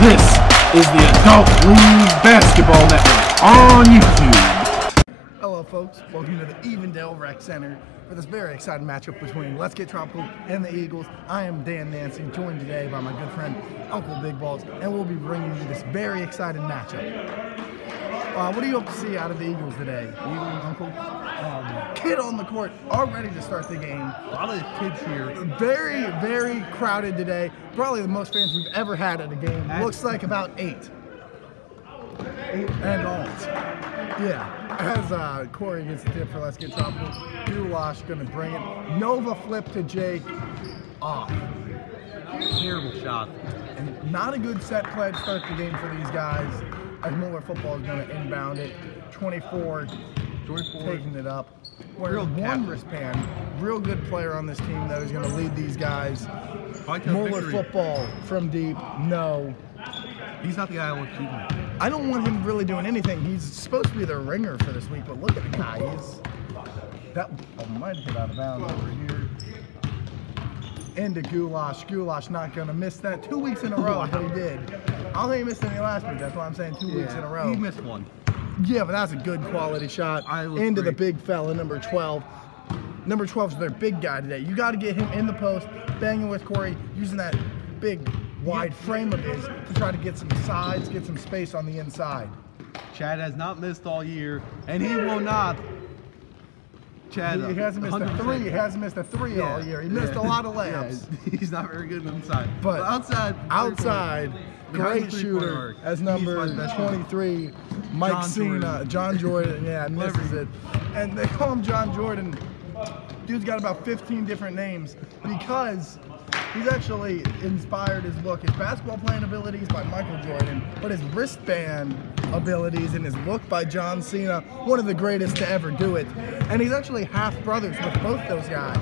This is the Adult League Basketball Network on YouTube. Hello folks, welcome to the Evendale Rec Center for this very exciting matchup between Let's Get Tropical and the Eagles. I am Dan Nancy, joined today by my good friend Uncle Big Balls, and we'll be bringing you this very exciting matchup. What do you hope to see out of the Eagles today, Uncle? Kid on the court, all ready to start the game. A lot of kids here. Very, very crowded today. Probably the most fans we've ever had at a game. Looks like about 8. 8 and all. Yeah. As Corey gets the tip for Let's Get Tropical, Goulash going to bring it. Nova flip to Jake. Off. Terrible shot. And not a good set play to start the game for these guys. As Muller football is going to inbound it. 24. Taking it up. Real one wristband. Real good player on this team, though. He's going to lead these guys. Muller football from deep. No. He's not the guy I want shooting at. I don't want him really doing anything. He's supposed to be the ringer for this week, but look at the guy. That might hit out of bounds over here. Into Goulash. Goulash not going to miss that 2 weeks in a row. But he did. I don't think he missed any last week. That's why I'm saying 2 weeks in a row. He missed one. Yeah, but that's a good quality shot. Into the big fella, number 12. Number 12 is their big guy today. You got to get him in the post, banging with Corey, using that big wide frame of his to try to get some sides, get some space on the inside. Chad has not missed all year, and he will not. Chad, he hasn't missed 100%. A 3. He hasn't missed a 3 all year. He missed a lot of layups. Yeah, he's not very good inside. But outside, great shooter as number 23, Mike Cena, John Jordan. Yeah, misses it. And they call him John Jordan. Dude's got about 15 different names because he's actually inspired his look. His basketball playing abilities by Michael Jordan, but his wristband abilities and his look by John Cena, one of the greatest to ever do it. And he's actually half brothers with both those guys.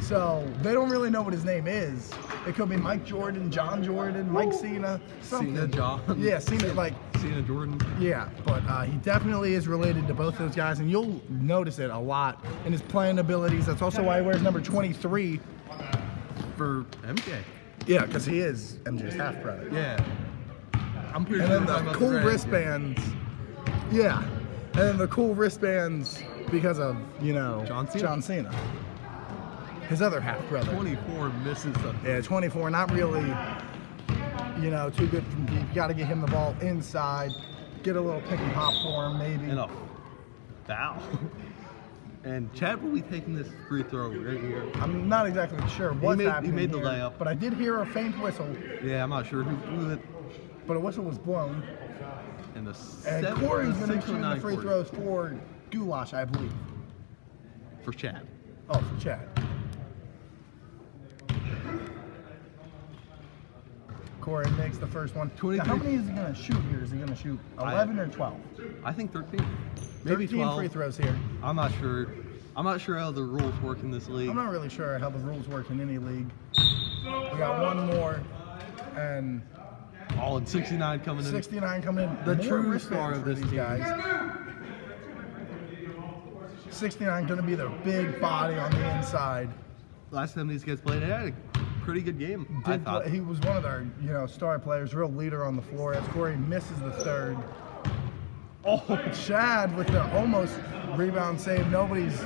So they don't really know what his name is. It could be Mike Jordan, John Jordan, Mike Cena, something. Cena John. Yeah, Cena Cena Jordan. Yeah, but he definitely is related to both those guys, and you'll notice it a lot in his playing abilities. That's also why he wears number 23 for MJ. Yeah, because he is MJ's half brother. Yeah. I'm pretty sure. And then the cool wristbands. Yeah. And then the cool wristbands because of, John Cena. His other half brother. 24 misses something. Yeah, 24, not really, too good from deep. You got to get him the ball inside, get a little pick and pop for him, maybe. And a foul. And Chad will be taking this free throw right here. I'm not exactly sure what's happening. He made the here, layup. But I did hear a faint whistle. Yeah, I'm not sure who blew it. But a whistle was blown. And Corey's going to shoot the free throws for Goulash, I believe. For Chad. Oh, for Chad. Corey makes the first one. Now, how many is he going to shoot here? Is he going to shoot 11 or 12? I think 13. Maybe 13 12. free throws here. I'm not sure. I'm not sure how the rules work in this league. I'm not really sure how the rules work in any league. We got one more, and and 69 coming in. 69 coming in. The true star of this team. Guys. 69 going to be the big body on the inside. Last time these guys played, they had a pretty good game. I thought he was one of their star players, real leader on the floor. As Corey misses the third. Oh, Chad with the almost rebound save. Nobody's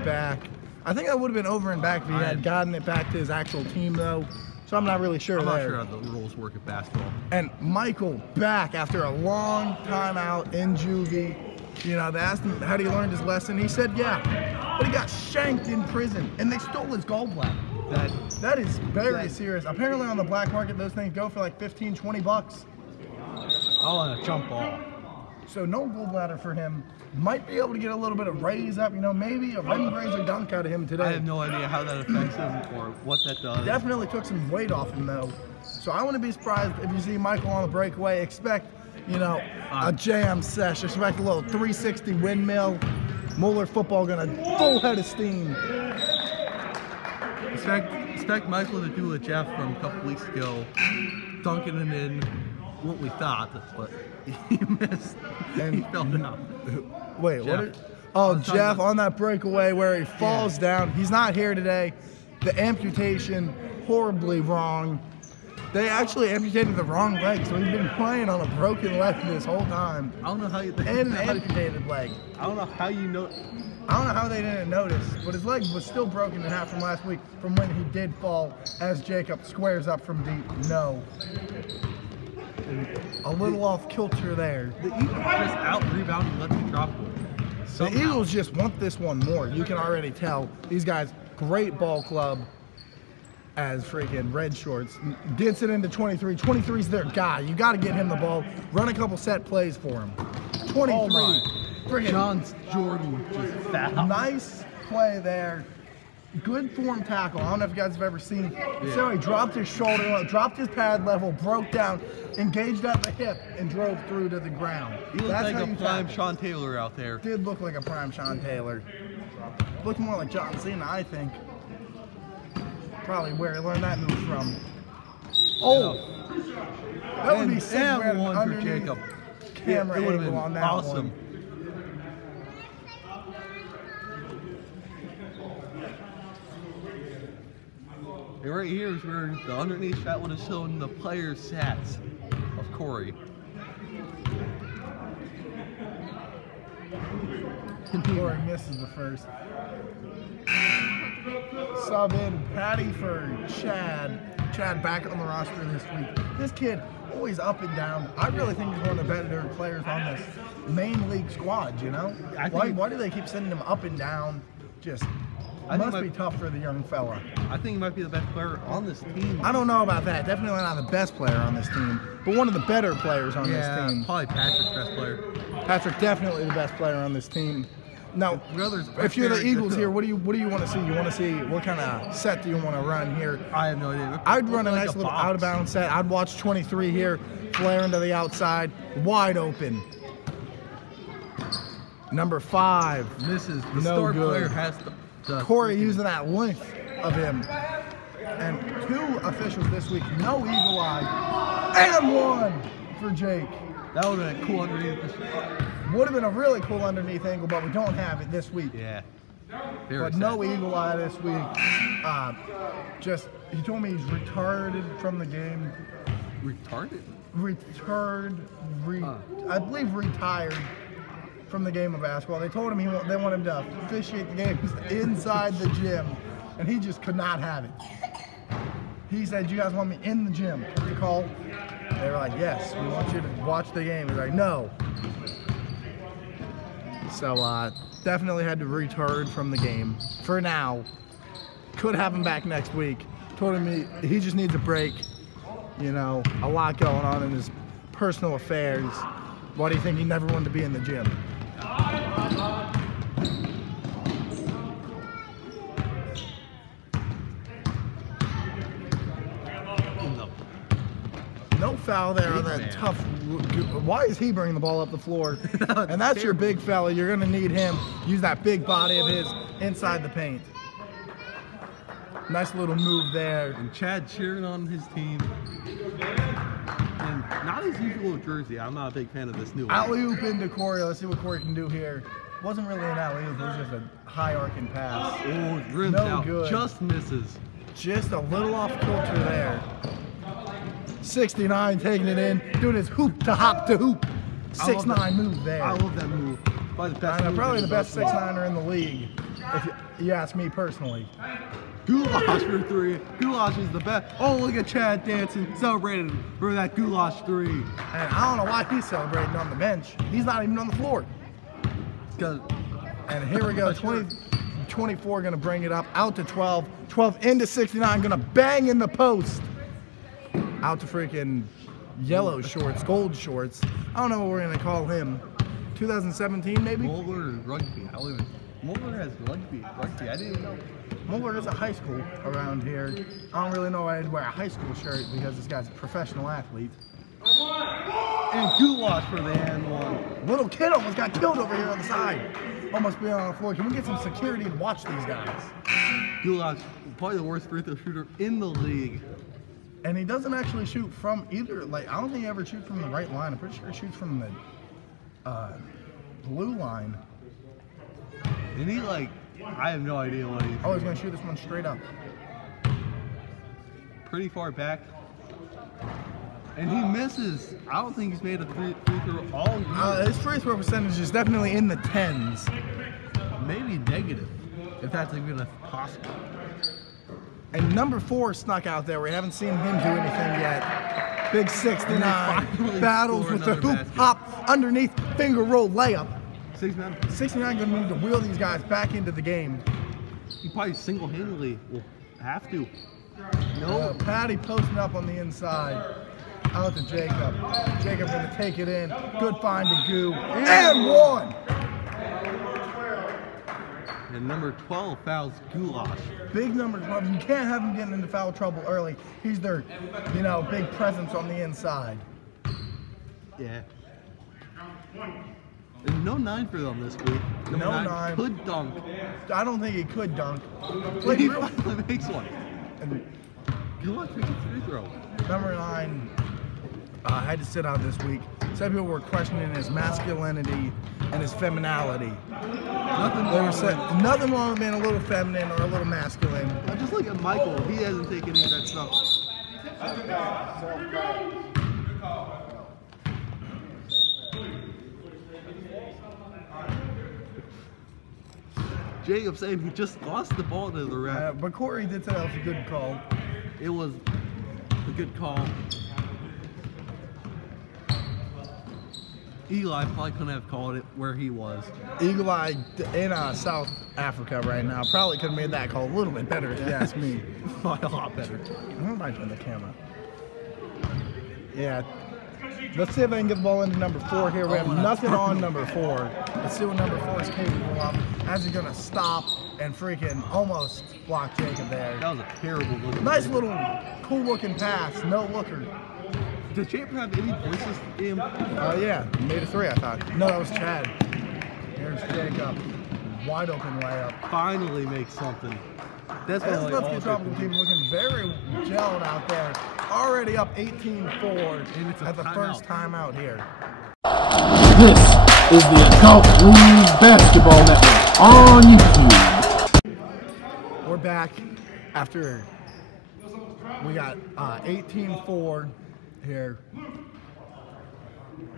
back. I think that would have been over and back if he had gotten it back to his actual team, though. So I'm not really sure. I'm not sure how the rules work at basketball. And Michael back after a long time out in juvie. They asked him, had he learned his lesson? He said, yeah. But he got shanked in prison, and they stole his gallbladder. That is very serious. Apparently on the black market, those things go for like 15, 20 bucks. Oh, and a jump ball. So no gallbladder for him. Might be able to get a little bit of raise up, maybe a rim razor dunk out of him today. I have no idea how that affects him or what that does. Definitely took some weight off him, though. So I wouldn't be surprised if you see Michael on a breakaway. Expect, a jam sesh. Expect a little 360 windmill. Muller football gonna full head of steam. Expect Michael to do a Jeff from a couple weeks ago, dunking it in what we thought, but he missed. And he fell down. Wait, Jeff. Jeff on that breakaway where he falls down. He's not here today. The amputation, horribly wrong. They actually amputated the wrong leg, so he's been playing on a broken leg this whole time. I don't know how you. And an amputated leg. I don't know how you know. I don't know how they didn't notice, but his leg was still broken in half from last week from when he did fall as Jacob squares up from deep. No. A little off kilter there. The Eagles just out-rebounding Lefty Tropical. The Eagles just want this one more. You can already tell. These guys, great ball club as freaking red shorts. Gets it into 23. 23's their guy. You got to get him the ball. Run a couple set plays for him. 23. Oh Friggin' John Jordan just fouled. Nice play there. Good form tackle. I don't know if you guys have ever seen. Yeah. So he dropped his shoulder, dropped his pad level, broke down, engaged at the hip, and drove through to the ground. He looked That's like how a you prime tackle. Sean Taylor out there. Did look like a prime Sean Taylor. Looked more like John Cena, I think. Probably where he learned that move from. Oh! That would be sick. And We had an one for underneath Jacob. Camera It would've angle been on that awesome. one. And right here is where the underneath shot would have shown the player's stats of Corey. Corey misses the first. Sub in Patty for Chad. Chad back on the roster this week. This kid always up and down. I really think he's one of the better players on this main league squad, you know? Why do they keep sending him up and down? Just must be tough for the young fella. I think he might be the best player on this team. I don't know about that. Definitely not the best player on this team, but one of the better players on this team. Probably Patrick's best player. Patrick definitely the best player on this team. Now, Brothers, if you're the very Eagles good. here, what do you want to see? You want to see what kind of set do you want to run here? I have no idea. I'd run a Like nice little box. out of bounds set. I'd watch 23 here, flare into the outside, wide open. Number 5. This is the No star good. player has the Corey using that length of him. And 2 officials this week, no eagle eye, and 1 for Jake. That would have been cool underneath. Would have been a really cool underneath angle, but we don't have it this week. Yeah. Very But sad. no eagle eye this week. He told me he's retarded from the game. Retarded? I believe retired from the game of basketball. They told him they want him to officiate the games inside the gym, and he just could not have it. He said, "You guys want me in the gym?" The call. They were like, "Yes, we want you to watch the game." He's like, "No." So definitely had to retard from the game for now. Could have him back next week. Told him he just needs a break. You know, a lot going on in his personal affairs. Why do you think he never wanted to be in the gym? No foul there on that tough. Why is he bringing the ball up the floor? And that's your big fella. You're going to need him. Use that big body of his inside the paint. Nice little move there. And Chad cheering on his team. And not his usual jersey. I'm not a big fan of this new one. Alley-oop into Corey. Let's see what Corey can do here. Wasn't really an alley-oop. It was just a high arcing pass. Oh, rims No out. good. Just misses. Just a little off kilter there. 69 taking it in, doing his hoop to hop to hoop. 6'9" move there. I love that move. Probably the best move Probably in the best basketball. 6'9" in the league, if you ask me personally. Goulash for 3. Goulash is the best. Oh, look at Chad dancing, celebrating for that goulash 3. And I don't know why he's celebrating on the bench. He's not even on the floor. And here we go, 24 gonna bring it up, out to 12. 12 into 69, gonna bang in the post. Out to freaking yellow shorts, gold shorts. I don't know what we're gonna call him. 2017 maybe? Moeller rugby. Moeller has rugby. I didn't even know. Moeller is a high school around here. I don't really know why I'd wear a high school shirt because this guy's a professional athlete. And goulash for the and 1. Little kid almost got killed over here on the side. Almost being on the floor. Can we get some security to watch these guys? Goulash, probably the worst free throw shooter in the league. And he doesn't actually shoot from either, like, I don't think he ever shoots from the right line. I'm pretty sure he shoots from the blue line. And he, like, I have no idea what he's Oh, he's going to shoot this one straight up. pretty far back. And he misses. I don't think he's made a free throw all year. His free throw percentage is definitely in the 10s. Maybe negative, if that's even possible. And number 4 snuck out there. We haven't seen him do anything yet. Big 69 battles with the hoop basket. hop underneath finger roll layup. 69. 69 gonna need to wheel these guys back into the game. He probably single-handedly will have to. No. Patty posting up on the inside. Out to Jacob. Jacob gonna take it in. Good find to Goo. And one! And number 12 fouls Goulash. Big number 12. You can't have him getting into foul trouble early. He's their, big presence on the inside. Yeah. There's no 9 for them this week. Number No 9. Could dunk. I don't think he could dunk. He Played finally makes one. and Goulash makes a free throw. number 9 had to sit out this week. Some people were questioning his masculinity and his femininity. Nothing wrong with being a little feminine or a little masculine. Just look at Michael. He hasn't taken any of that stuff. Jacob saying he just lost the ball to the ref. But Corey did say that was a good call. It was a good call. Eli probably couldn't have called it where he was. Eagle Eye in South Africa right now probably could have made that call a little bit better if you ask me. A lot better. I might turn the camera. Yeah. Let's see if I can get the ball into number 4 here. We have nothing on number 4. Let's see what number 4 is capable of. As he's gonna stop and freaking almost block Jacob there. That was a terrible look. Nice little cool looking pass. No looker. Did Jacob have any voices in him? Yeah, he made a 3, I thought. No, that was Chad. Here's Jacob. Wide open layup. Finally makes something. That's This what Lefty Tropical team looking very gelled out there. Already up 18-4 at the first timeout here. This is the Adult League Basketball Network on YouTube. We're back after we got 18-4 here.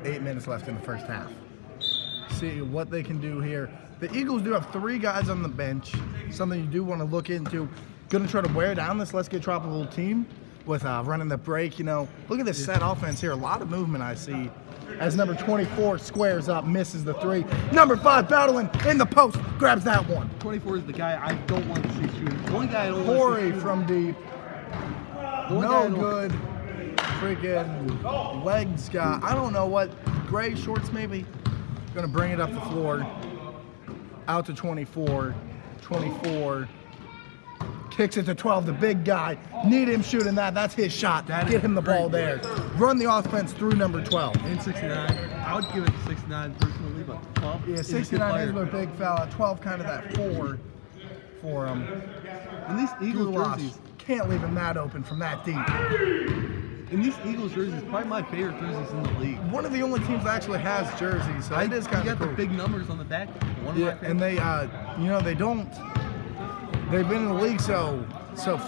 8 minutes left in the first half. See what they can do here. The Eagles do have 3 guys on the bench. Something you do want to look into. Gonna try to wear down this Let's Get Tropical team with running the break. Look at this set offense here. A lot of movement I see. As number 24 squares up, misses the 3. Number 5 battling in the post, grabs that one. 24 is the guy I don't want to see shooting. The only guy I don't want to see Corey shooting. from deep. No good. Freaking legs guy. I don't know what. Gray shorts maybe. Gonna bring it up the floor. Out to 24. 24. Kicks it to 12. The big guy. Need him shooting that. That's his shot. Get him the ball there. Run the offense through number 12. In 69. I would give it to 69 personally, but 12. Yeah, 69 is their big foul. 12 kind of that 4 for him. And these Eagles Goulash. jerseys. Can't leave him that open from that deep. And these Eagles jerseys, probably my favorite jerseys in the league. One of the only teams that actually has jerseys, so it is kind You of got cool. the big numbers on the back. One of Yeah, my favorites. and they, they don't. They've been in the league so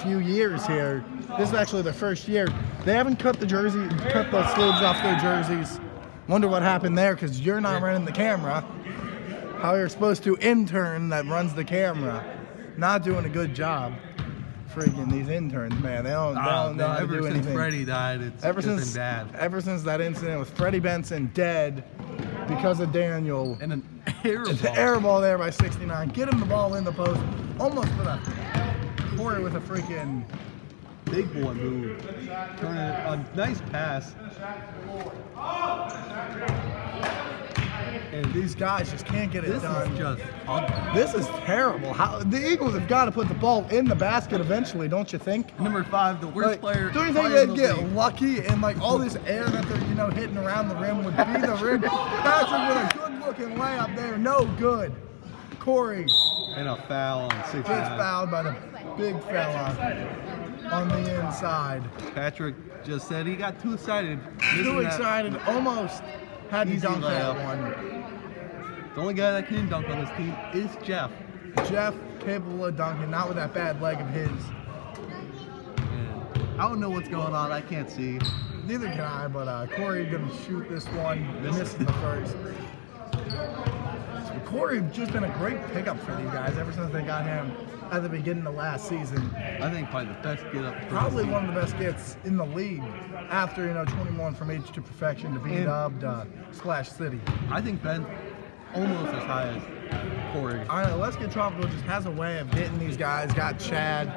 few years here. This is actually their first year. They haven't cut the sleeves off their jerseys. Wonder what happened there, because you're not running the camera. How you're supposed to intern that runs the camera, not doing a good job. Freaking these interns, man, they don't know how to do Ever anything. since Freddie died, it's been bad. Ever since that incident with Freddie Benson dead because of Daniel. And an air It's ball. an air ball there by 69. Get him the ball in the post. Almost for that. Corey with a freaking Big boy move. Turning it, a nice pass. and these guys just can't get it This done. is just ugly. This is terrible. How the Eagles have got to put the ball in the basket eventually, don't you think? Number 5, the worst Like, player. don't you think probably in they'd the get league. lucky and like all this air that they're hitting around the rim would be the rim? Patrick with a good-looking layup there, no good. Corey And a foul on 69. gets fouled by the big fella on the inside. Patrick just said he got too excited. Too Missing that. excited, almost had to Easy dunk that layup. one. The only guy that can dunk on this team is Jeff. Jeff capable of dunking, not with that bad leg of his. And I don't know what's going on. I can't see. neither can I, but Corey gonna shoot this one. They missed the first. Corey just been a great pickup for these guys ever since they got him at the beginning of last season. I think probably the best get up. Probably one of the best gets in the league after 21 from Age to Perfection to be dubbed Splash City. I think Ben almost as high as Corey. I know. Let's Get Tropical just has a way of getting these guys. Got Chad.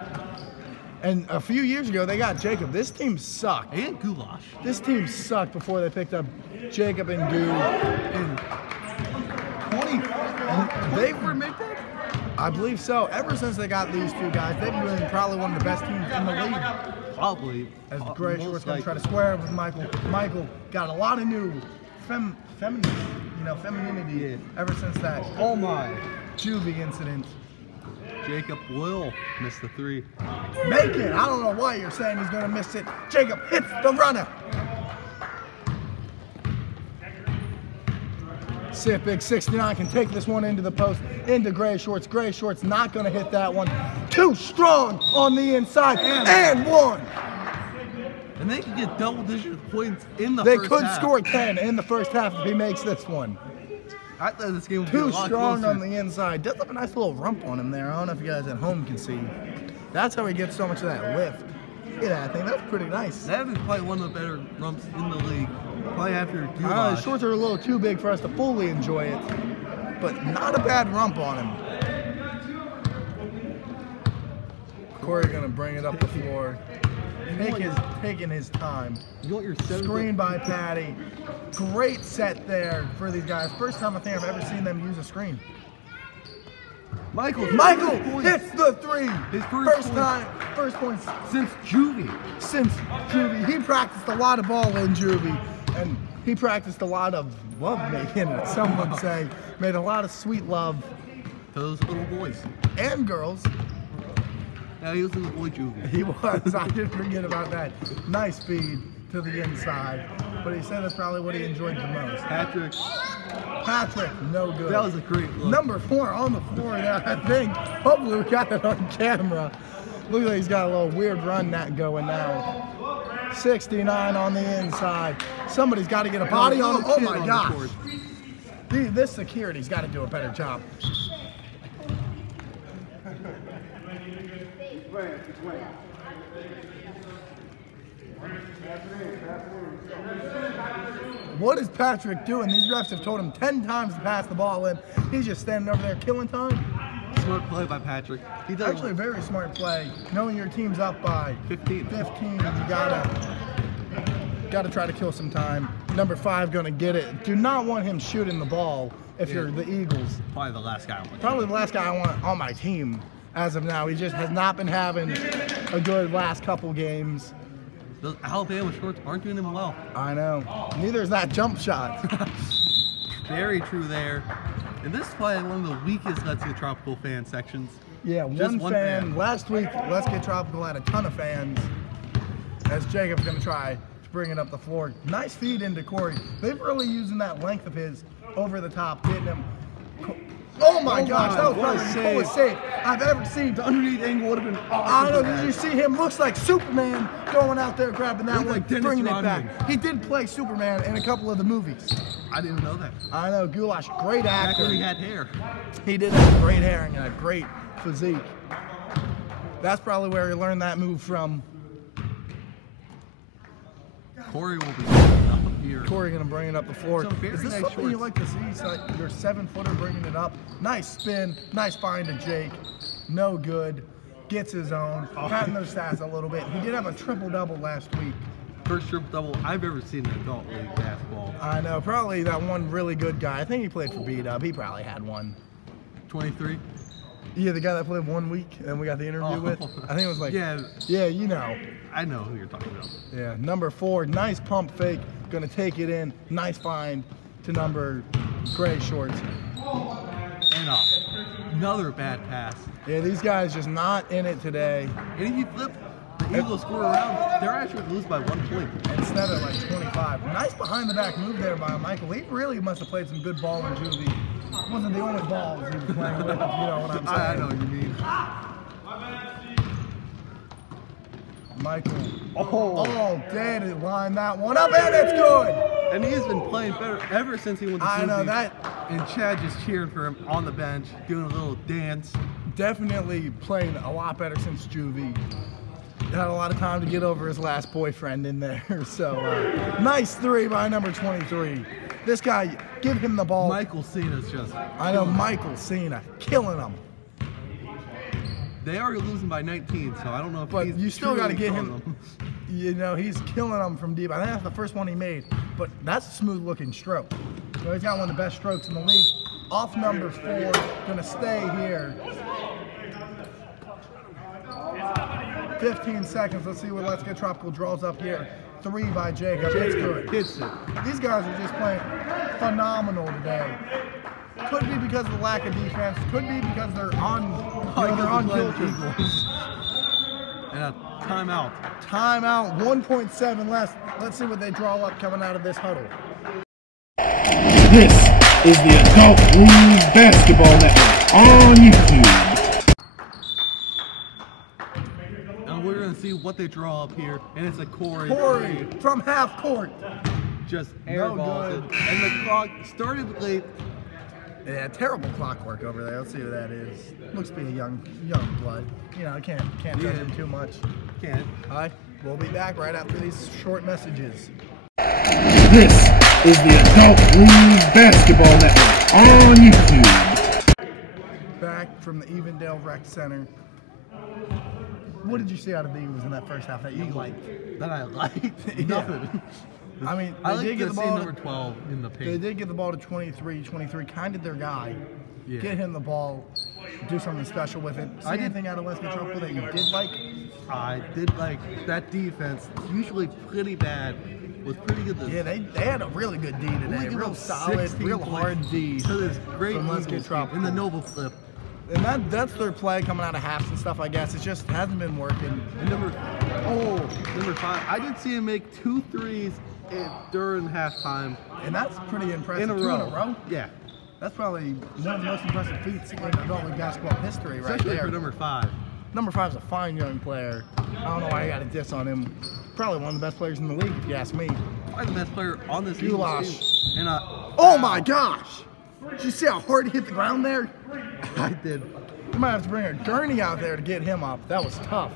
And a few years ago, they got Jacob. This team sucked. And Goulash. This team sucked before they picked up Jacob and Goo. And 20. They were mid. I believe so. Ever since they got these two guys, they've been probably one of the best teams in the league. Probably. As Gray Short's going to try to square up with Michael. Michael got a lot of new femininity ever since that. Oh my. Juvie incident. Jacob will miss the 3. Make it! I don't know why you're saying he's gonna miss it. Jacob hits the runner. See if Big 69 can take this one into the post, into Gray Shorts. Gray Shorts not gonna hit that one. Too strong on the inside, and one. And they could get double-digit points in the They first could half. score 10 in the first half if he makes this one. I thought this game would be a Too lot strong closer. on the inside. Does have a nice little rump on him there. I don't know if you guys at home can see. That's how he gets so much of that lift. Look at that. I think that's pretty nice. That is probably one of the better rumps in the league. Probably after The Goulash. shorts are a little too big for us to fully enjoy it, but not a bad rump on him. Corey gonna bring it up the floor. Taking his time. You want your 7 Screen by Patty. Great set there for these guys. First time I think I've ever seen them use a screen. Michael hits the 3. His first points since Juvie. Since Juvie. He practiced a lot of ball in Juvie, and he practiced a lot of love making, some would say. Made a lot of sweet love. To those little boys. And girls. Yeah, he was in the boy Juvie. He was. I didn't forget about that. Nice speed to the inside. But he said that's probably what he enjoyed the most. Patrick, no good. That was a great look. Number 4 on the floor there, I think. Hopefully we got it on camera. Looks like he's got a little weird run going now. 69 on the inside. Somebody's got to get a body on him. Oh my gosh. This security's got to do a better job. What is Patrick doing? These refs have told him 10 times to pass the ball in. He's just standing over there killing time. Smart play by Patrick. He does Actually, a very smart play. Knowing your team's up by 15, you gotta try to kill some time. Number 5 gonna get it. Do not want him shooting the ball if you're the Eagles. Probably the last guy I want. Probably the last guy I want on my team as of now. He just has not been having a good last couple games. Those Alabama shorts aren't doing him well. I know. Neither is that jump shot. Very true there. And this is probably one of the weakest Let's Get Tropical fan sections. Yeah, Just one fan. Last week, Let's Get Tropical had a ton of fans. As Jacob's going to try to bring it up the floor. Nice feed into Corey. They've really using that length of his over the top, getting him. Oh my gosh, that was probably the coolest save I've ever seen. The underneath angle would have been awesome. I know, did you see him? Looks like Superman going out there grabbing that one, like Dennis bringing it Rodman. back. He did play Superman in a couple of the movies. I didn't know that. I know, Goulash, great Back actor. when he had hair. He did have great hair and a great physique. That's probably where he learned that move from. Corey will be up here. Corey gonna bring it up the floor. Some very Is this nice something you shorts. like to see? It's like your 7-footer bringing it up. Nice spin, nice find to Jake. No good. Gets his own. Patting those stats a little bit. He did have a triple-double last week. First triple-double I've ever seen in adult league basketball. I know, probably that one really good guy. I think he played for B-Dub. He probably had one. 23. Yeah, the guy that played 1 week and we got the interview with. I think it was like, Yeah, you know. I know who you're talking about. Yeah, number 4, nice pump fake, gonna take it in, nice find to number Gray Shorts. And another bad pass. Yeah, these guys just not in it today. And if you flip the Eagles score around, they're actually lose by 1 point. Instead of like 25. Nice behind the back move there by Michael. He really must have played some good ball in Juvie. Wasn't the only balls he was playing with, you know what I'm saying. I know what you mean. Michael. Oh, did it line that one up, and it's good. and he's been playing better ever since he went to I know Susie. that. And Chad just cheering for him on the bench, doing a little dance. Definitely playing a lot better since Juvie. Had a lot of time to get over his last boyfriend in there. So, nice three by number 23. This guy, give him the ball. Michael Cena's just. I know Michael Cena, killing him. They are losing by 19, so I don't know if But he's you still got to truly get killing him. them. You know, he's killing them from deep. I think that's the first one he made, but that's a smooth looking stroke. So he's got one of the best strokes in the league. Off number 4, gonna stay here. 15 seconds. Let's see what Let's Get Tropical draws up here. 3 by Jacob. It's good. Hits it. These guys are just playing phenomenal today. Could be because of the lack of defense. Could be because they're on kill Eagles. And a timeout. Timeout, 1.7 left. Let's see what they draw up coming out of this huddle. This is the Adult League Basketball Network on YouTube. And we're going to see what they draw up here. And it's a Corey. Corey from half court. Just No airballs good. it. And the clock started late. Yeah, terrible clockwork over there. Let's see who that is. Looks to be a young blood. You know, can't judge him too much. Can't. All right, we'll be back right after these short messages. This is the Adult League Basketball Network on YouTube. Back from the Evendale Rec Center. What did you see out of the Eagles in that first half that you liked? That I liked. Yeah. Nothing. I mean, I they like did get to the see ball. number 12 in the They paint. did get the ball to 23, kind of their guy. Yeah. Get him the ball, do something special with it. See I did- anything out of Let's Get Tropical that you did like? I did like that defense. Usually pretty bad. Was pretty good. Yeah, they had a really good D today. Only Real give up solid, 16 real points hard D. to this great from Let's Get Eagles team Tropical. in the Nova flip. And that's their play coming out of halves and stuff, I guess. It just hasn't been working. And number 5. I did see him make 2 threes during halftime And that's pretty impressive. in a 2 row. in a row? Yeah, That's probably one of the most impressive feats in adult league basketball history right especially there. for number 5. Number 5 is a fine young player. I don't know why I got a diss on him. Probably one of the best players in the league, if you ask me. Probably the best player on this team. Goulash. And Oh my gosh! Did you see how hard he hit the ground there? I did. You might have to bring a gurney out there to get him up. That was tough.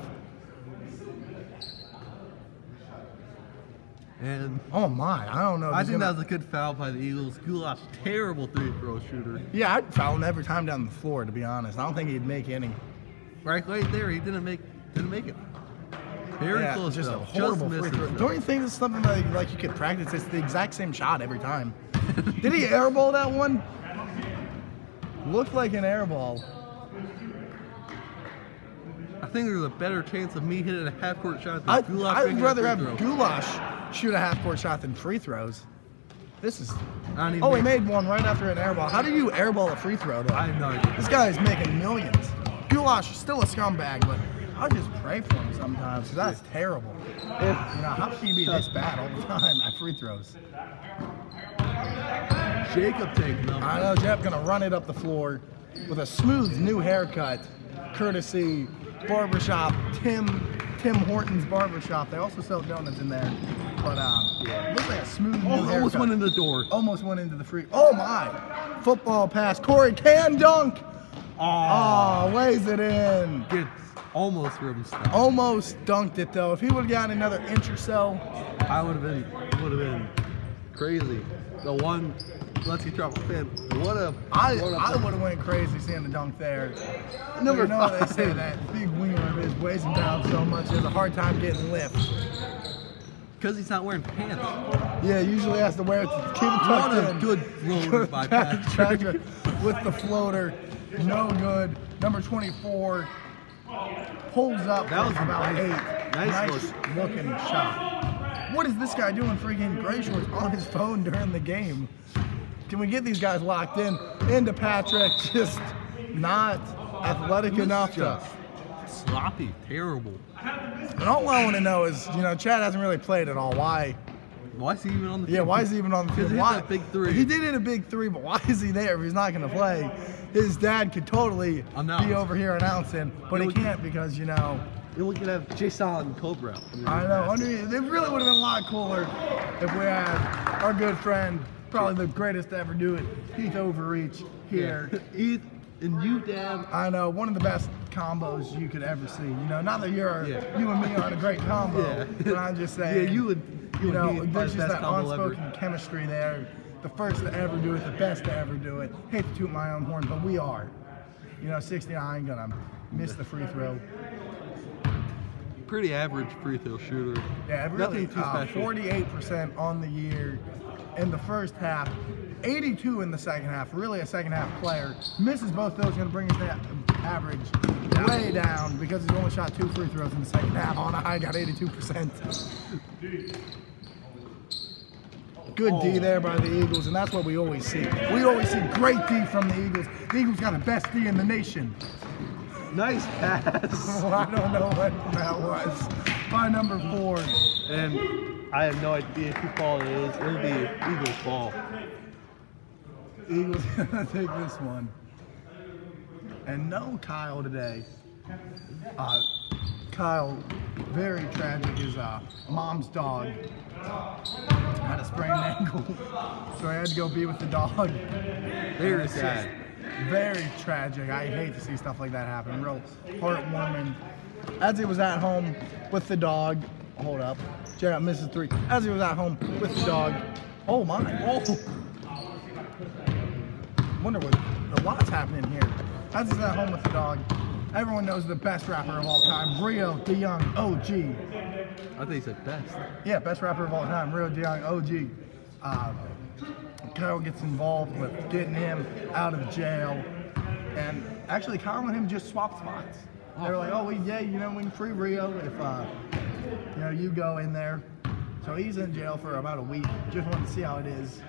And Oh my, I don't know. If I he's think gonna... that was a good foul by the Eagles. Goulash, terrible 3-throw shooter. Yeah, I'd foul him every time down the floor, to be honest. I don't think he'd make any. Right there, he didn't make it. Very Yeah, close just though. a horrible Just free misses, throw. though. Don't you think this is something that like you could practice? It's the exact same shot every time. Did he airball that one? Looked like an airball. I think there's a better chance of me hitting a half-court shot than Goulash I'd making a rather free have throw. Goulash shoot a half-court shot than free throws. This is. I don't even Oh, he make- made one right after an airball. How do you airball a free throw though? I have no idea. This guy is making millions. Goulash is still a scumbag, but I just pray for him sometimes because that's terrible. You know, how can you be this bad all the time at free throws? Jacob taking them. I know Jeff gonna run it up the floor with a smooth new haircut, courtesy Barbershop, Tim Hortons Barbershop. They also sell donuts in there, but looks like a smooth new haircut. Almost went in the door. Almost went into the free. Oh my! Football pass. Corey can dunk. Oh, lays it in. Gets almost rim stop. Almost dunked it though. If he would have gotten another inch or so, I would have been crazy. The one Let's Get Tropical fan. I would have went crazy seeing the dunk there. Number You know they 5. say that big winger of his weighs him down so much he has a hard time getting lift. Because he's not wearing pants. Yeah, usually has to wear it to keep it tucked What a in. good floater by Patrick. Patrick with the floater, no good. Number 24 pulls up. That was about nice. 8. Nice looking shot. What is this guy doing freaking gray shorts on his phone during the game? Can we get these guys locked in? Into Patrick, just not athletic enough to. Just sloppy, terrible. And all I want to know is, you know, Chad hasn't really played at all. Why? Why is he even on the field? Yeah, why is he even on the field? Because he hit Why? that big 3. He did hit a big 3, but why is he there if he's not going to play? His dad could totally Announce. be over here announcing, but It he was- can't because, you know, And we could have Jason Cobra. I know. It really would have been a lot cooler if we had our good friend, probably the greatest to ever do it, Heath Overreach here. Heath and you, Dad. I know, one of the best combos you could ever see. You know, not that you and me aren't a great combo, but I'm just saying. Yeah, you know, there's just that unspoken chemistry there. The first to ever do it, the best to ever do it. Hate to toot my own horn, but we are. You know, 69 gonna miss the free throw. Pretty average free throw shooter. Yeah, really, 48% on the year in the first half, 82 in the second half. Really a second half player. Misses both those, going to bring his average way down because he's only shot 2 free throws in the second half. On a high, got 82%. Good D there by the Eagles, and that's what we always see. We always see great D from the Eagles. The Eagles got the best D in the nation. Nice pass. Well, I don't know what that was. By number 4. And I have no idea who ball it is. It'll be Eagles ball. Eagles gonna take this one. And no Kyle today. Kyle, very tragic. His mom's dog had a sprained ankle, so I had to go be with the dog. Very sad. Very tragic. I hate to see stuff like that happen. Real heartwarming. As he was at home with the dog, hold up, check out misses 3. As he was at home with the dog, oh my, wonder what a lot's happening here. As he's at home with the dog, everyone knows the best rapper of all time, Rio DeYoung, OG. I think he said best. Yeah, best rapper of all time, Rio DeYoung, OG. Kyle gets involved with getting him out of jail, and actually Kyle and him just swapped spots. They were like, oh, we can free Rio if you go in there. So he's in jail for about a week. Just wanted to see how it is.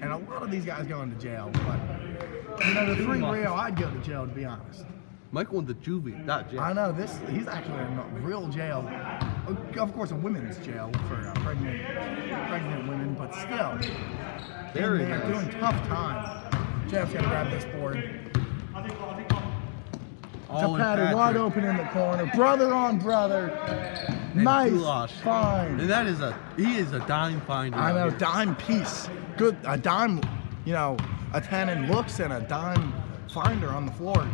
And a lot of these guys go into jail, but to free Rio, I'd go to jail, to be honest. Michael went to juvie, not jail. I know he's actually in a real jail. Of course, a women's jail for pregnant women, but still. Very nice. Doing tough time. Jeff's gonna grab this board. To Patty, wide open in the corner. Brother on brother. And nice Goulash. find. And he is a dime finder. I know, dime piece. Good, a dime, a 10 in looks and a dime finder on the floor.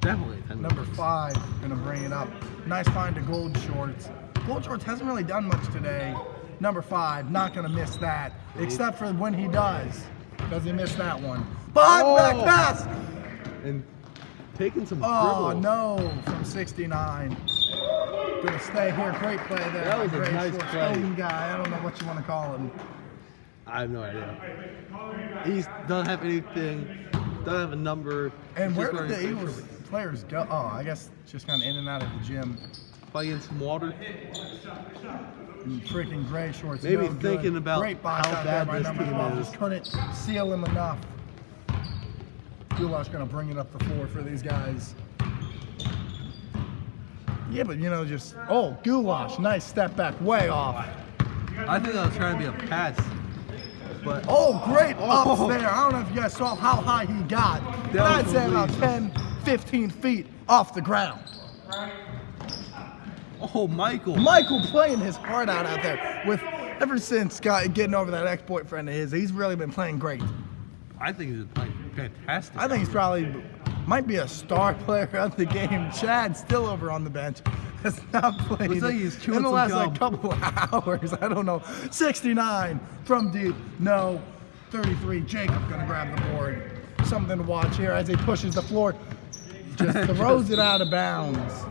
Definitely. Number 5, gonna bring it up. Nice find to Gold Shorts. Gold Shorts hasn't really done much today. Number 5, not gonna miss that, except for when he does, because he missed that one. But back pass! And taking some Oh dribble. no, from 69. Gonna stay here, great play there. That was a great nice play. Stone guy, I don't know what you want to call him. I have no idea. He doesn't have anything, doesn't have a number. And where did the Eagles players go? Oh, I guess just kind of in and out of the gym. Playing some water. Freaking gray shorts. Maybe no thinking good. about Great box how out there bad by this number team 12. is. Just couldn't seal him enough. Goulash gonna bring it up the floor for these guys. Yeah, but Goulash, nice step back, way off. I think I was trying to be a pass. But Great ups there. I don't know if you guys saw how high he got. But I'd say about 10, 15 feet off the ground. Oh, Michael. Michael playing his heart out there. Ever since getting over that ex-boyfriend of his, he's really been playing great. I think he's playing fantastic. I think he's might be a star player of the game. Chad still over on the bench. Has not played Looks like he's chewing in the some last gum. couple of hours. I don't know. 69 from deep. No. 33. Jacob gonna grab the board. Something to watch here as he pushes the floor. Just throws it out of bounds.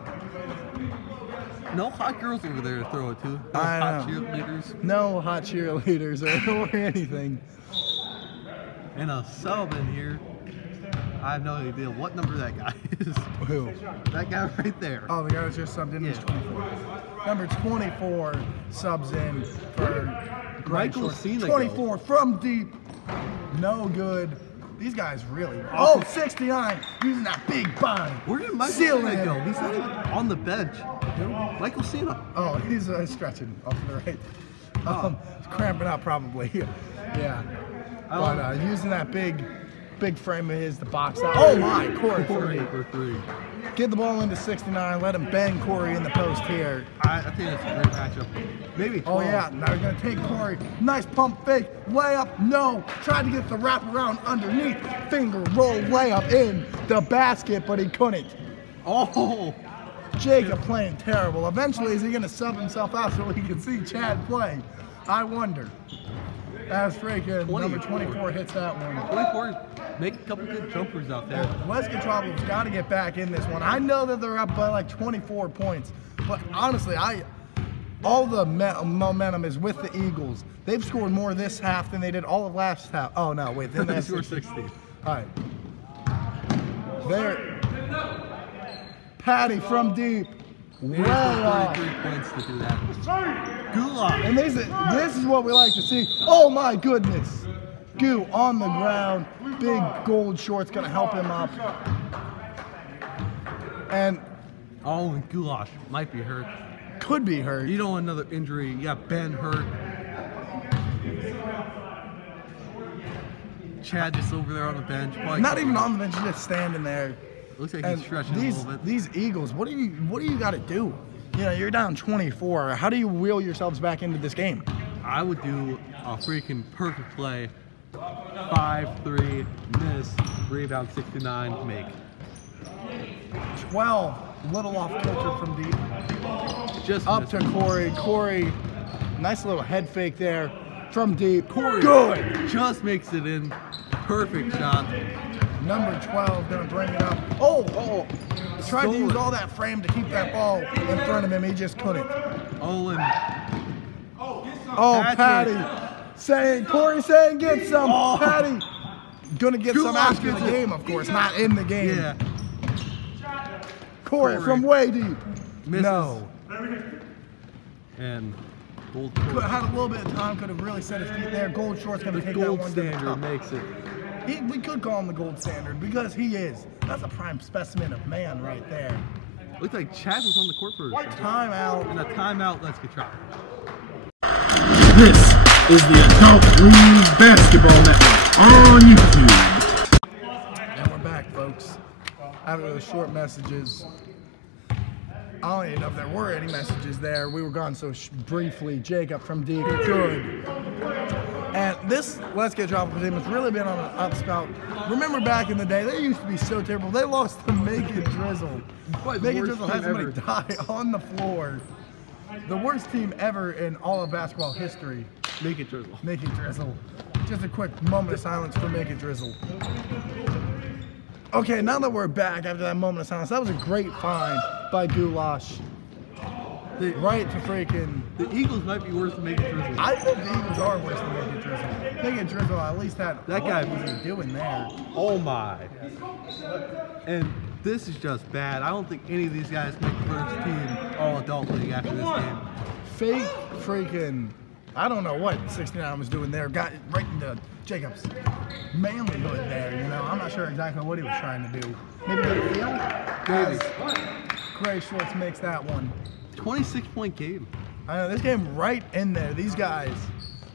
No hot girls over there to throw it to. No I hot know. cheerleaders. No hot cheerleaders or anything. And a sub in here. I have no idea what number that guy is. Who? That guy right there. Oh, the guy that just subbed in is 24. Number 24 subs in for Michael Short. Cena 24 from deep. No good. These guys really. Oh, 69 using that big body. Where did Michael Sealing Cena it. go? He's not even on the bench. Michael Cena. Oh, he's stretching off to the right. Cramping up probably. Yeah. But using that big frame of his to box out. Oh my, Corey. For 3. Get the ball into 69. Let him bang Corey in the post here. I think that's a great matchup. Maybe 12. Oh yeah, now you're gonna take Corey. Nice pump fake, layup, no. Tried to get the wraparound underneath. Finger roll layup in the basket, but he couldn't. Oh! Jacob playing terrible. Eventually, is he gonna sub himself out so we can see Chad play? I wonder. As freaking number 24 hits that one. 24 make a couple good jumpers out there. West Catropolis got to get back in this one. I know that they're up by like 24 points, but honestly, all the momentum is with the Eagles. They've scored more this half than they did all of last half. Oh no, wait, then They scored 16. All right. There. Patty from deep. Way Well, 33 points to do that. Goulash. and this is what we like to see. Oh my goodness. Goo on the ground. Big gold shorts gonna help him up. And Oh, and Goulash might be hurt. could be hurt. You don't want another injury. You got Ben hurt. Chad just over there on the bench. Probably Not even on the bench, just standing there. Looks like And he's stretching a these little bit. these Eagles, what do you got to do? You know, you're down 24. How do you wheel yourselves back into this game? I would do a freaking perfect play. 5-3, miss, rebound 69, make. 12, little off kilter from deep. Just Up missed. to Corey. Corey, nice little head fake there from deep. Corey Good. just makes it in. Perfect shot. Number 12 gonna bring it up. Oh! Tried to Stole use it. all that frame to keep that ball in front of him. He just couldn't. Owen. Oh, Patrick. Patty. Corey saying get some. Oh. Patty gonna get some Goulash after the gets it. game, of course, not in the game. Yeah. Corey Corey. from way deep. Misses. No. And gold. Could had a little bit of time, could have really set his feet there. Gold shorts gonna The take that gold one to the standard top. makes it. We could call him the gold standard because he is. That's a prime specimen of man right there. Looks like Chad was on the court for a second. Timeout. And a timeout, let's get tried. This is the Adult League Basketball Network on YouTube. And we're back, folks. After those short messages, I don't even know if there were any messages there. We were gone so briefly. Jacob from deep, good. And this Let's Get Tropical team has really been on an upspout. Remember back in the day, they used to be so terrible. They lost to Make It Drizzle. Probably the Make It worst Drizzle had team somebody die on the floor. The worst team ever in all of basketball history. Make it drizzle. Make It Drizzle. Just a quick moment of silence for Make It Drizzle. Okay, now that we're back after that moment of silence, that was a great find by Goulash. Right to freaking... The Eagles might be worse than Make it drizzle. I think the Eagles are worse than Make It Drizzle. Make It Drizzle at least had... That what guy- was he doing there? Oh my. And this is just bad. I don't think any of these guys make the first team all adult league after this game. Fake freaking... I don't know what 69 was doing there. Got right into Jacobs' manlyhood there, you know. I'm not sure exactly what he was trying to do. Maybe get a feel? Maybe. Gray Schwartz makes that one. 26-point game. I know, this game right in there. These guys,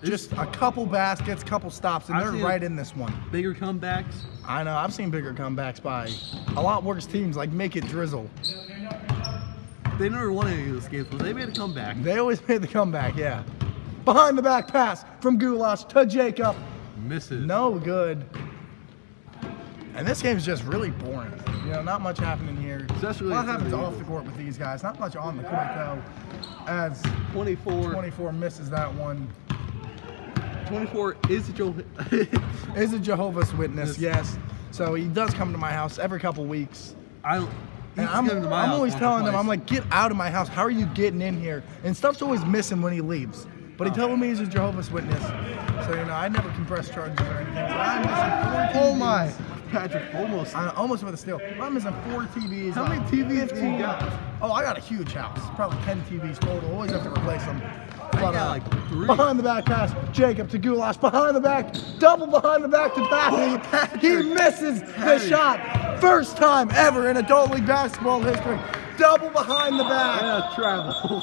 just a couple baskets, couple stops, and I've they're seen right in this one. Bigger comebacks. I know, I've seen bigger comebacks by a lot worse teams like Make It Drizzle. They never won any of those games, but they made a comeback. They always made the comeback, yeah. Behind the back pass from Goulash to Jacob. Misses. No good. And this game's just really boring. You know, not much happening here. Especially a lot for the happens off Eagles. the court with these guys. Not much on the court, though, as 24 misses that one. 24 is Joe. Is a Jehovah's Witness, yes. So he does come to my house every couple weeks. And I'm always telling him, I'm like, get out of my house. How are you getting in here? And stuff's always missing when he leaves. But he told me he's a Jehovah's Witness. So, you know, I never can press charges or anything. But I'm missing 4 TVs. Oh my. Patrick almost. I almost with a steal. I'm missing 4 TVs. How many TVs do you 15. got? Oh, I got a huge house. Probably 10 TVs total. Always have to replace them. But, got like 3. behind the back pass, Jacob to Goulash. Behind the back, double behind the back to Patty. He misses the Patty. shot. First time ever in adult league basketball history. Double behind the back. Yeah, travel.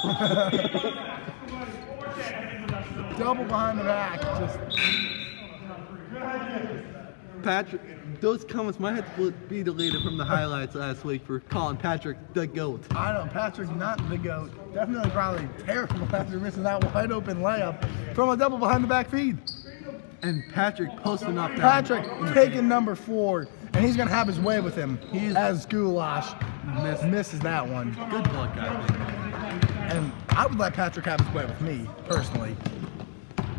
Double behind the back. Just Patrick, those comments might have to be deleted from the highlights last week for calling Patrick the GOAT. I know, Patrick not the GOAT. Definitely probably terrible after missing that wide open layup from a double behind the back feed. And Patrick posting up. Patrick taking number 4, and he's going to have his way with him as Goulash misses that one. Good luck, I think. And I would let Patrick have his way with me, personally,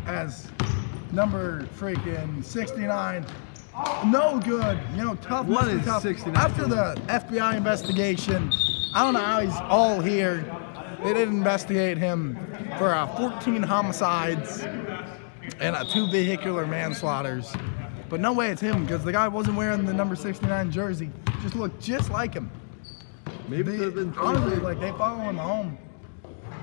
as number freaking 69. No good. You know, tough. What is tough. 69? After the FBI investigation, I don't know how he's all here. They didn't investigate him for 14 homicides and 2 vehicular manslaughters. But no way it's him, because the guy wasn't wearing the number 69 jersey. Just looked just like him. Maybe it could have been honestly, like, they follow him home,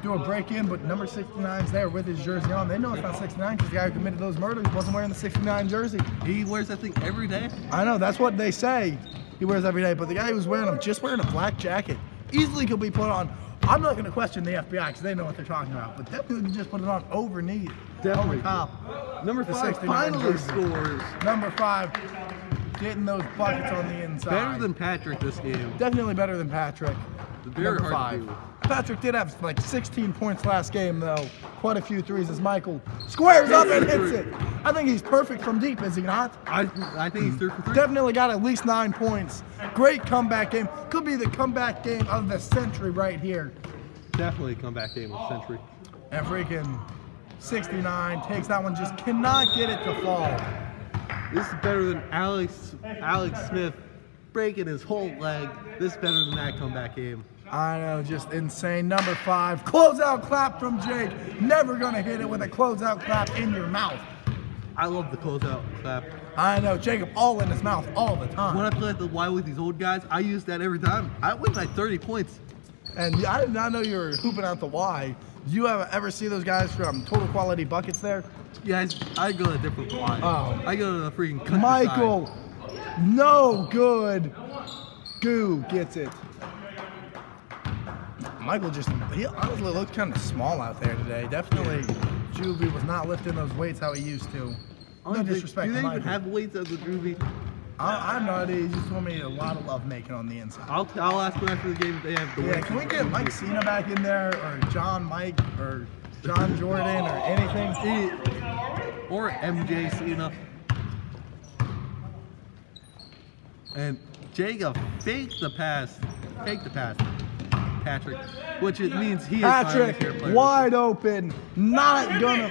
do a break-in, but number 69's there with his jersey on. They know it's not 69 because the guy who committed those murders wasn't wearing the 69 jersey. He wears that thing every day. I know, that's what they say he wears every day, but the guy who was wearing them, just wearing a black jacket, easily could be put on. I'm not going to question the FBI because they know what they're talking about, but definitely just put it on overneath, over top. Number 5 finally scores. Number 5, getting those buckets on the inside. Better than Patrick this game. Definitely better than Patrick. Very Number hard 5. to do. Patrick did have like 16 points last game, though. Quite a few threes as Michael squares up and hits it. I think he's perfect from deep, is he not? I think he's 3 for 3. Definitely got at least 9 points. Great comeback game. Could be the comeback game of the century right here. Definitely a comeback game of the century. And freaking 69 takes that one, just cannot get it to fall. This is better than Alex Smith breaking his whole leg. This is better than that comeback game. I know, just insane. Number 5, closeout clap from Jake. Never gonna hit it with a closeout clap in your mouth. I love the closeout clap. I know, Jacob all in his mouth all the time. When I play at the Y with these old guys, I use that every time. I win by 30 points. And I did not know you were hooping out the Y. Do you ever see those guys from Total Quality Buckets there? Yeah, I go to a different Y. Oh. I go to the freaking countryside. Michael, no good. Goo gets it. Michael he honestly looked kind of small out there today. Definitely, Juvie was not lifting those weights how he used to. No disrespect Do to they Michael. even have weights as a Juvie? I have no idea. He just told me a lot of love making on the inside. I'll ask them after the game if they have the Yeah, weights. can we get Mike Cena back in there, or John Mike, or John Jordan, or anything? Or MJ Cena. And Jacob faked the pass, Patrick, which it means he is Patrick, finally here. wide open, not gonna.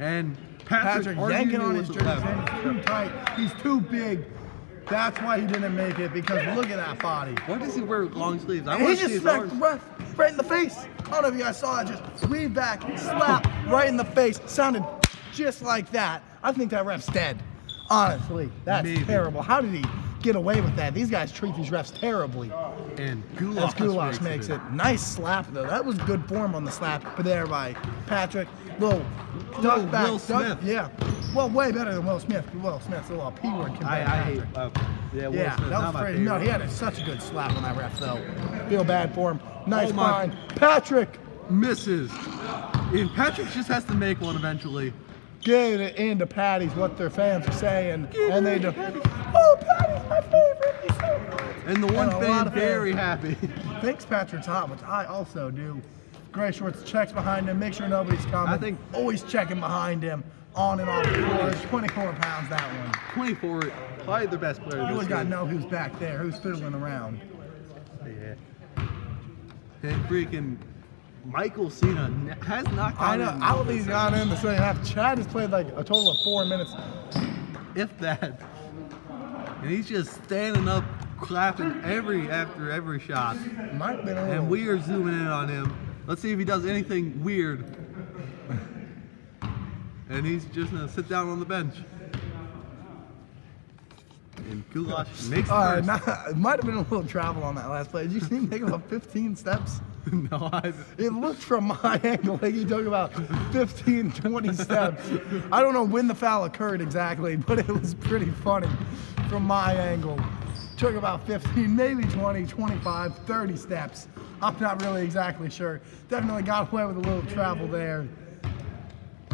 And Patrick yanking on his with jersey, the left. saying he's too tight, he's too big. That's why he didn't make it, because look at that body. Why does he wear long sleeves? I And he want to see just his smacked arms. the ref right in the face. I don't know if you guys saw that, just weave back, slap right in the face. Sounded just like that. I think that ref's dead. Honestly, that's Maybe. terrible. How did he get away with that? These guys treat these refs terribly. And As Goulash, Goulash makes it. Nice slap, though. That was good form on the slap there by Patrick. Little duck back. Will Smith. Yeah. Well, way better than Will Smith. Will Smith's a little P-word compared I to hate. Patrick. Yeah, Will Yeah, Smith, that not was my pretty. favorite. No, he had such a good slap on that ref, though. Feel bad for him. Nice Oh, my. find. Patrick, Misses. And Patrick just has to make one eventually. get it into Patty's, what their fans are saying. And they do. Oh, Patty's my favorite. He's so good. And the one And a lot fan of very fans. happy. Thinks Patrick's hot, which I also do. Gray shorts checks behind him, make sure nobody's coming. I think- always checking behind him, on and off the floor. 24 pounds that one. 24, probably the best player. You always this got to game. know who's back there, who's fiddling around. Yeah. And freaking Michael Cena has not I gotten know. in I don't think he's gone in the second half. Chad has played like a total of 4 minutes. if that. And he's just standing up, clapping after every shot. Might have been a little. And we are zooming in on him. Let's see if he does anything weird. And he's just gonna sit down on the bench. And Goulash makes the first. It might have been a little travel on that last play. Did you see him take about 15 steps? No, It looked from my angle like he took about 15, 20 steps. I don't know when the foul occurred exactly, but it was pretty funny from my angle. Took about 15, maybe 20, 25, 30 steps. I'm not really exactly sure. Definitely got away with a little travel there.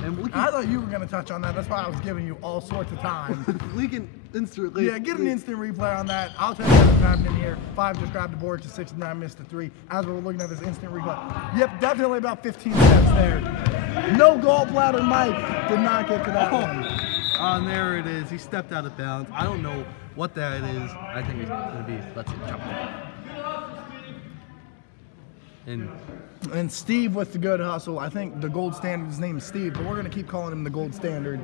And we I can, thought you were going to touch on that. That's why I was giving you all sorts of time. we can instantly. Yeah, get an instant replay on that. I'll tell you what's happening here. 5 just grabbed the board to 69, missed the 3. As we're looking at this instant replay. Yep, definitely about 15 steps there. No gallbladder Mike did not get to that one. And there it is. He stepped out of bounds. I don't know what that is. I think it's going to be, let's see, jump in. And Steve with the good hustle. I think the gold standard, his name is Steve, but we're going to keep calling him the gold standard.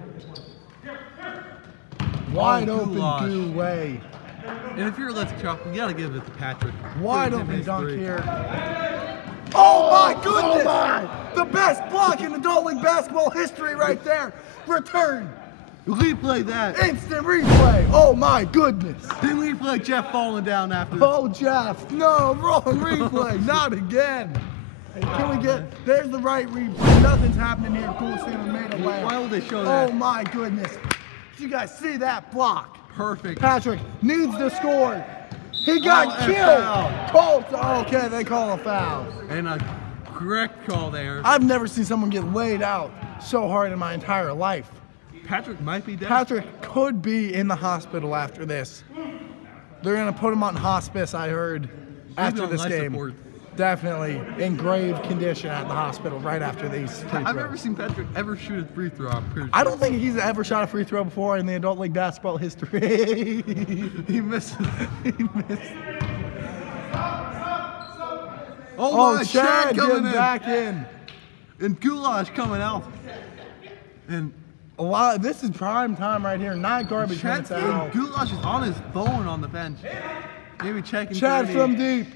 Wide open Goo Way. And if you're Let's Chop, you got to give it to Patrick. Wide open dunk here. Oh my goodness! Oh my. The best block in adult league basketball history right there. Return. Replay that. Instant replay. Oh my goodness. Then replay Jeff falling down after. Oh, Jeff. No, wrong replay. Not again. Can we get, there's the right replay. Nothing's happening here. Cool Standard made a layup. Why would they show that? Oh my goodness. Did you guys see that block? Perfect. Patrick needs to score. He got killed. Called. Okay, they call a foul. And a correct call there. I've never seen someone get laid out so hard in my entire life. Patrick might be dead. Patrick could be in the hospital after this. They're going to put him on hospice, I heard, after this game. Support. Definitely in grave condition at the hospital right after these free throws. I've never seen Patrick ever shoot a free throw. I'm pretty sure. I don't think he's ever shot a free throw before in the adult league basketball history. He misses. He missed. Oh, Chad coming getting in. back in. And Goulash coming out. And Wow, this is prime time right here. 9 garbage minutes out. Goulash is on his phone on the bench. Maybe checking. Chad from deep.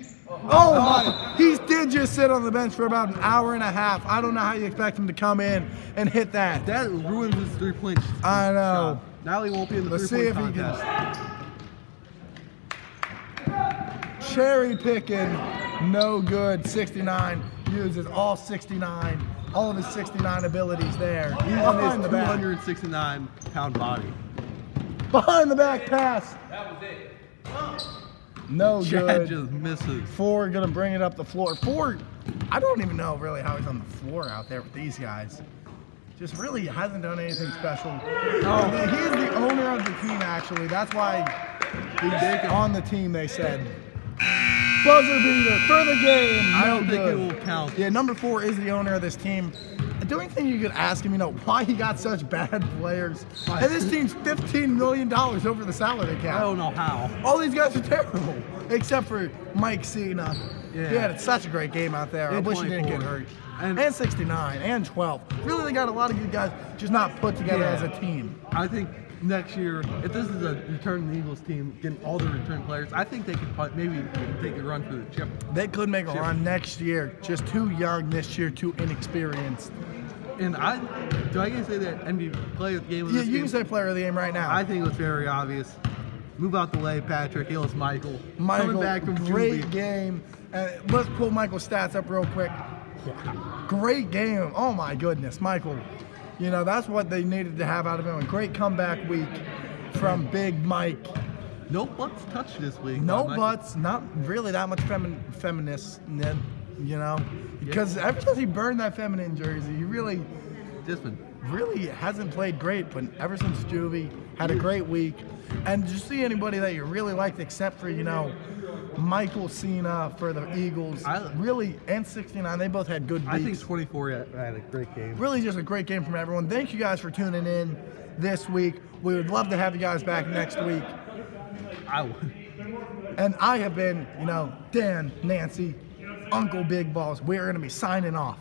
Oh my! He did just sit on the bench for about an hour and a half. I don't know how you expect him to come in and hit that. That ruins his 3-point I know. shot. Now he won't be in the 3-point contest. Cherry picking, no good. 69 uses all 69, all of his 69 abilities there. He's on his 269-pound body. Behind the back pass. No Chad good. just misses. Ford gonna bring it up the floor. Ford, I don't even know really how he's on the floor out there with these guys. Just really hasn't done anything special. Oh, he is the owner of the team actually. That's why he's on the team, they said. Buzzer beater for the game. I No don't think good. it will count. Yeah, number 4 is the owner of this team. The only thing you could ask him, why he got such bad players. And this team's $15 million over the salary cap. I don't know how. All these guys are terrible, except for Mike Cena. Yeah. He had such a great game out there. I And wish he didn't get 24. hurt. And 69 and 12. Really, they got a lot of good guys, just not put together as a team. I think next year, if this is a returning Eagles team, getting all the return players, I think they could maybe take a run for the chip. They could make a run next year. Just too young this year, too inexperienced. And do I get to say that NBA player of the game of Yeah, this you game? can say player of the game right now. I think it was very obvious. Move out the way, Patrick. It was Michael. Michael, Coming back from great juvie. game. Let's pull Michael's stats up real quick. Great game. Oh my goodness, Michael. That's what they needed to have out of him. A great comeback week from Big Mike. No butts touched this week. No Mike. butts, not really that much feminist, because ever since he burned that feminine jersey, he really hasn't played great. But ever since juvie, had a great week. And did you see anybody that you really liked except for, Michael Cena for the Eagles? And 69, they both had good weeks. I think 24 had a great game. Really just a great game from everyone. Thank you guys for tuning in this week. We would love to have you guys back next week. I would. And I have been, Dan, Nancy, Uncle Big Balls. We're going to be signing off.